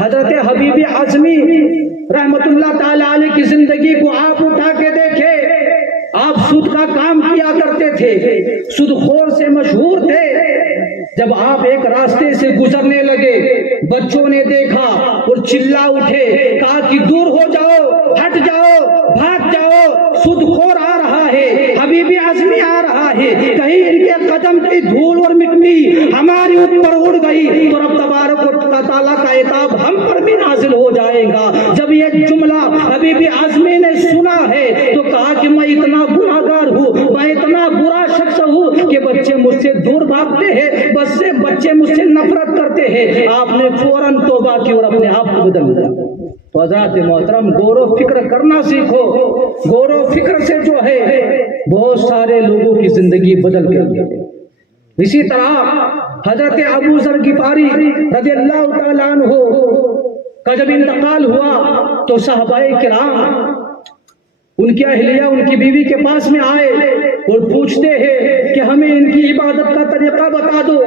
حضرت حبیب اعظمی رحمت اللہ تعالی علیہ کی زندگی کو آپ اٹھا کے دیکھیں، آپ سود کا کام کیا کرتے تھے، سود خور سے مشہور تھے۔ جب آپ ایک راستے سے گزرنے لگے، بچوں نے دیکھا اور چلا اٹھے، کہا کہ دور ہو جاؤ، ہٹ جاؤ، بھاگ جاؤ، سود خور آ رہا ہے، حبیب اعظمی آ رہا ہے، کہیں ان کے قدم کی دھول اور مٹی ہمارے اوپر اڑ گئی تو رب تبارک و تعالیٰ کا عتاب ہم پر بھی نازل ہو جائے گا۔ جب یہ جملہ حبیب اعظمی نے سنا ہے تو کہا کہ میں اتنا گناہگار ہوں، میں اتنا برا شخص ہوں کہ بچے مجھ سے دور بھاگتے ہیں، بچے مجھ سے نفرت کرتے ہیں۔ آپ نے فوراً توبہ کی اور اپنے آپ کو بدل دیا۔ تو حضرات محترم، غور و فکر کرنا سیکھو۔ غور و فکر سے جو ہے بہت سارے لوگوں کی زندگی بدل گئی۔ اسی طرح حضرت ابو ذر غفاری رضی اللہ تعالیٰ عنہ کا جب انتقال ہوا تو صحابہ کرام ان کی اہلیہ، ان کی بیوی کے پاس میں آئے اور پوچھتے ہیں کہ ہمیں ان کی عبادت کا طریقہ بتا دو،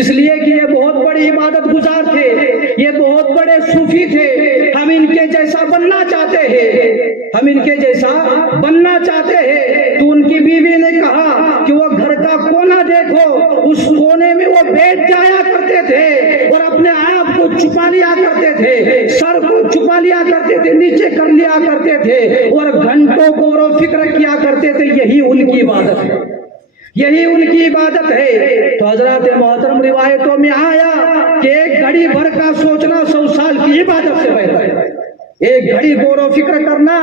اس لیے کہ یہ بہت بڑے عبادت گزار تھے، یہ بہت بڑے صوفی تھے، ہم ان کے جیسا بننا چاہتے ہیں، ہم ان کے جیسا بننا چاہتے ہیں۔ تو ان کی بیوی نے کہا کہ وہ گھر کا کونا دیکھو، اس کونے میں وہ بیٹھ جایا کرتے تھے اور اپنے آپ کو چھپا لیا کرتے تھے، سر کو چھپا لیا کرتے تھے، نیچے کر لیا کرتے تھے اور گھنٹوں غور و فکر کیا کرتے تھے۔ یہی ان کی عبادت ہے، یہی ان کی عبادت ہے۔ تو حضرات محترم، روایتوں میں آیا کہ ایک گھڑی بھر کا سوچنا 100 سال کی عبادت سے بہتر ہے۔ ایک گھڑی غور و فکر کرنا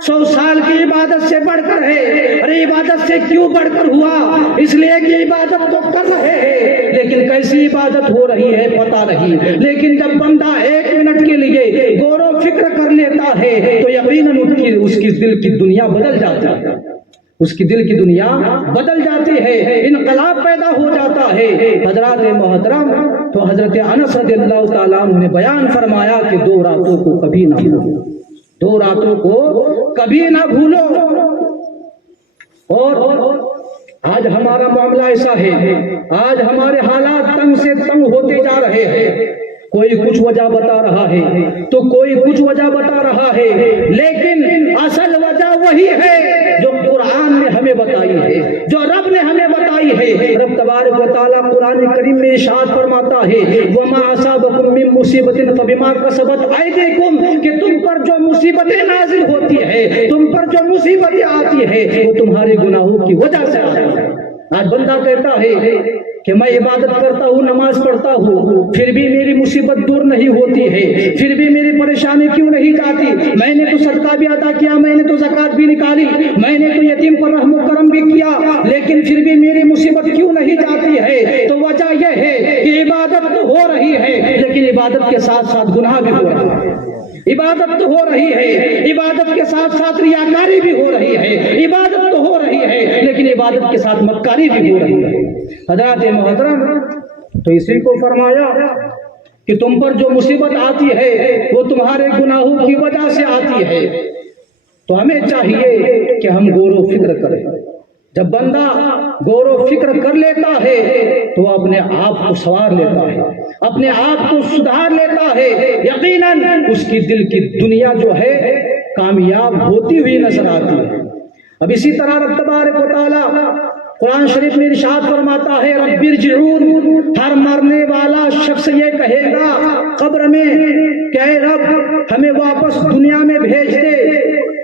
100 سال کی عبادت سے بڑھ کر ہے۔ ارے عبادت سے کیوں بڑھ کر ہوا؟ اس لیے کہ عبادت تو کر رہے ہیں لیکن کیسی عبادت ہو رہی ہے پتہ نہیں۔ لیکن جب بندہ 1 منٹ کے لیے غور و فکر کر لیتا ہے تو یقیناً اس کی دل کی دنیا بدل جاتی ہے، اس کی دل کی دنیا بدل جاتی ہے، انقلاب پیدا ہو جاتا ہے۔ حضرات محترم، تو حضرت انس رضی اللہ تعالیٰ عنہ نے بیان فرمایا کہ 2 راتوں کو کبھی نہ بھولو، 2 راتوں کو کبھی نہ بھولو۔ اور آج ہمارا معاملہ ایسا ہے، آج ہمارے حالات تنگ سے تنگ ہوتے جا رہے ہیں۔ کوئی کچھ وجہ بتا رہا ہے تو کوئی کچھ وجہ بتا رہا ہے، لیکن اصل وجہ وہی ہے جو قرآن نے ہمیں بتائی ہے، جو رب نے ہمیں بتائی ہے۔ رب تبارک و تعالیٰ قرآن کریم میں ارشاد فرماتا ہے وَمَا أَصَابَكُم مِّن مُّصِيبَةٍ فَبِمَا كَسَبَتْ أَيْدِيكُمْ، کہ تم پر جو مصیبتیں نازل ہوتی ہے، تم پر جو مصیبتیں آتی ہے وہ تمہارے گناہوں کی وجہ سے آتی ہے۔ آج بندہ کہتا ہے کہ میں عبادت کرتا ہوں، نماز پڑھتا ہوں، پھر بھی میری مصیبت دور نہیں ہوتی ہے، پھر بھی میری پریشانی کیوں نہیں جاتی؟ میں نے تو صدقہ بھی ادا کیا، میں نے تو زکوٰۃ بھی نکالی، میں نے تو یتیم پر رحم و کرم بھی کیا، لیکن پھر بھی میری مصیبت کیوں نہیں جاتی ہے؟ تو وجہ یہ ہے کہ عبادت تو ہو رہی ہے لیکن عبادت کے ساتھ ساتھ گناہ بھی ہو رہا ہے۔ عبادت تو ہو رہی ہے، عبادت کے ساتھ ساتھ ریاکاری بھی ہو رہی ہے، عبادت تو ہو رہی ہے لیکن عبادت کے ساتھ مکاری بھی ہو رہی ہے۔ حضرات محترم، تو اسی کو فرمایا کہ تم پر جو مصیبت آتی ہے وہ تمہارے گناہوں کی وجہ سے آتی ہے۔ تو ہمیں چاہیے کہ ہم غور و فکر کریں۔ جب بندہ غور و فکر کر لیتا ہے تو وہ اپنے آپ کو سنوار لیتا ہے، اپنے آپ کو سدھار لیتا ہے، یقیناً اس کی دل کی دنیا جو ہے کامیاب ہوتی ہوئی نظر آتی ہے۔ اب اسی طرح رب تبارک و تعالیٰ قرآن شریف میں ارشاد فرماتا ہے رب ارجعون، ہر مرنے والا شخص یہ کہے گا قبر میں کہ اے رب ہمیں واپس دنیا میں بھیج دے،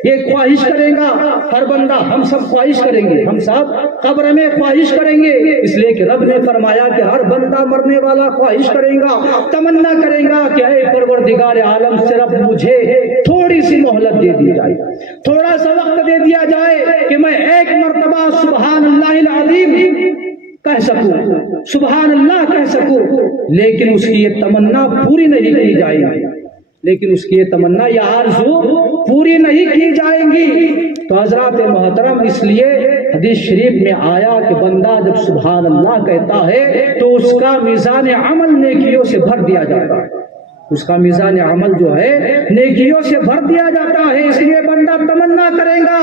یہ خواہش کرے گا ہر بندہ، ہم سب خواہش کریں گے، ہم سب قبر میں خواہش کریں گے، اس لیے کہ رب نے فرمایا کہ ہر بندہ مرنے والا خواہش کرے گا، تمنا کرے گا کہ اے پروردگار عالم سے رب مجھے تھوڑی سی مہلت دے دی جائے، تھوڑا سا وقت دے دیا جائے کہ میں 1 مرتبہ سبحان اللہ العظیم کہہ سکوں، سبحان اللہ کہہ سکوں۔ لیکن اس کی یہ تمنا پوری نہیں کی جائے گی، لیکن اس کی یہ تمنا یا آرزو پوری نہیں کی جائیں گی۔ تو حضرات محترم، اس لیے حدیث شریف میں آیا کہ بندہ جب سبحان اللہ کہتا ہے تو اس کا میزان عمل نیکیوں سے بھر دیا جاتا ہے، اس کا میزان عمل جو ہے نیکیوں سے بھر دیا جاتا ہے. اس لیے بندہ تمنا کرے گا.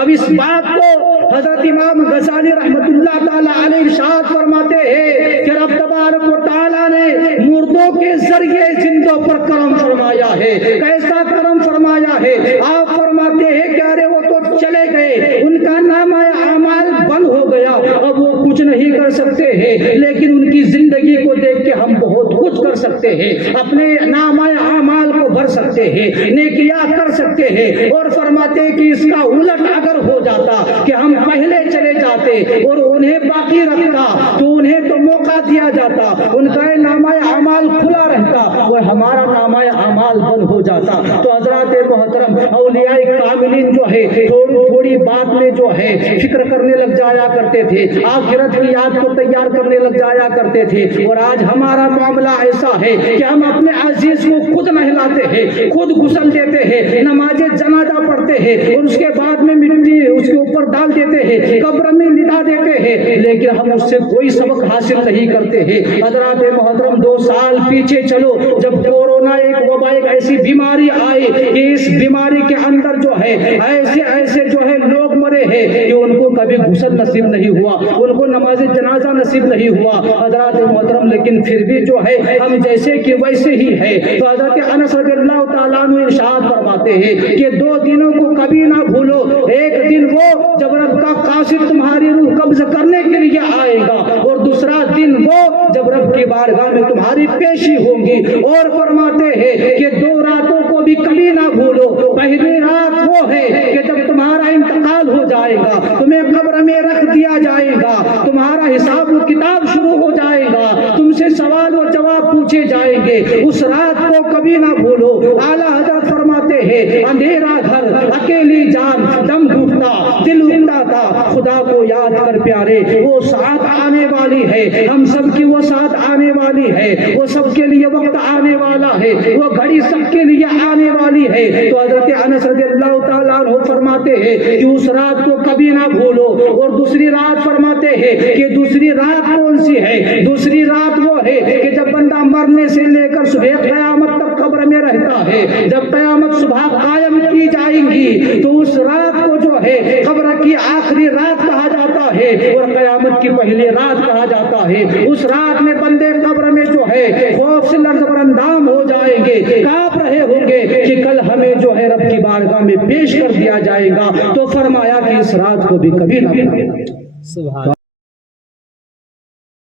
اب اس بات کو حضرت امام غزالی رحمت اللہ تعالی علیہ ارشاد فرماتے ہیں کہ رب تبارک و تعالی نے مردوں کے ذریعے زندوں پر کرم فرمایا ہے. کیسا کرم فرمایا ہے؟ آپ فرماتے ہیں کہ ارے وہ تو چلے گئے, ان کا نامہ اعمال بند ہو گیا, اب وہ کچھ نہیں کر سکتے ہیں, لیکن ان کی زندگی کو دیکھ کے ہم بہت کچھ کر سکتے ہیں, اپنے نامہ اعمال کو بھر سکتے ہیں, نیکیاں کر سکتے ہیں. اور فرماتے ہیں کہ اس کا الٹ اگر ہو جاتا کہ ہم پہلے چلے جاتے اور انہیں باقی رکھتا تو انہیں تو موقع دیا جاتا, ان کا نامہ اعمال کھلا رہتا اور ہمارا نامہ اعمال بند ہو جاتا. تو حضرات محترم, اولیاء کاملین جو ہے تھوڑی تھوڑی بات میں جو ہے فکر کرنے لگ جایا کرتے تھے, آخرت کی یاد کو تیار کرنے لگ جایا کرتے تھے. اور آج ہمارا معاملہ ایسا ہے کہ ہم اپنے عزیز کو خود نہلاتے ہیں, خود غسل دیتے ہیں, نماز جنازہ پڑھتے ہیں اور اس کے بعد میں مٹی اس کے اوپر ڈال دیتے ہیں, قبر میں لٹا دیتے ہیں, لیکن ہم اس سے کوئی سبق حاصل نہیں کرتے ہیں. حضرات محترم, 2 سال پیچھے چلو, جب کورونا ایک وبا ایک ایسی بیماری آئی کہ اس بیماری کے اندر جو ہے ایسے ایسے جو ہے لوگ مرے ہیں کہ ان کو کبھی غسل نصیب نہیں ہوا, ان کو نماز جنازہ نصیب نہیں ہوا. حضرات محترم, لیکن پھر بھی جو ہے ہم جیسے کہ ویسے ہی ہے. تو حضرت انس رضی اللہ تعالیٰ عنہ ارشاد فرماتے ہیں کہ 2 دنوں کو کبھی نہ بھولو. ایک دن وہ جب رب کا قاصد تمہاری روح قبض کرنے کے لیے آئے گا, اور دوسرا دن وہ جب رب کی بارگاہ میں تمہاری پیشی ہوگی. اور فرماتے ہیں کہ 2 راتوں کو بھی کبھی نہ بھولو. پہلی رات وہ ہے کہ جب تمہارا انتقال ہو جائے گا, تمہیں قبر میں رکھ دیا جائے گا, تمہارا حساب و کتاب شروع ہو جائے گا, تم سے سوال و جواب پوچھے جائیں گے. اس رات کو کبھی نہ بھولو. اعلیٰ حضرت فرماتے ہیں اندھیرا گھر, اکیلی جان, دم گھٹتا, دل اٹھتا تھا, خدا کو یاد کر پیارے, وہ ساتھ آنے والی ہے, ہم سب کی وہ ساتھ آنے والی ہے, وہ سب کے لیے وقت آنے والا ہے, وہ گھڑی سب کے لیے آنے والی ہے. تو حضرت انس رضی اللہ تعالیٰ عنہ فرماتے ہیں کہ اس رات کو کبھی نہ بھولو. اور دوسری رات فرماتے ہیں کہ دوسری رات کون سی ہے؟ دوسری رات وہ ہے کہ جب بندہ مرنے سے لے کر صبح قیامت تک قبر میں رہتا ہے. جب قیامت صبح قائم کی جائیں گی تو اس رات کو جو ہے قبر کی آخری رات کہا جاتا ہے اور قیامت کی پہلی رات کہا جاتا ہے. اس رات میں بندے قبر میں جو ہے خوف سے لرز بر اندام ہو جائیں گے, کانپ رہے ہوں گے کہ کل ہمیں جو ہے رب کی بارگاہ میں پیش کر دیا جائے گا. تو فرمایا کہ اس رات کو بھی کبھی نہ بھولو.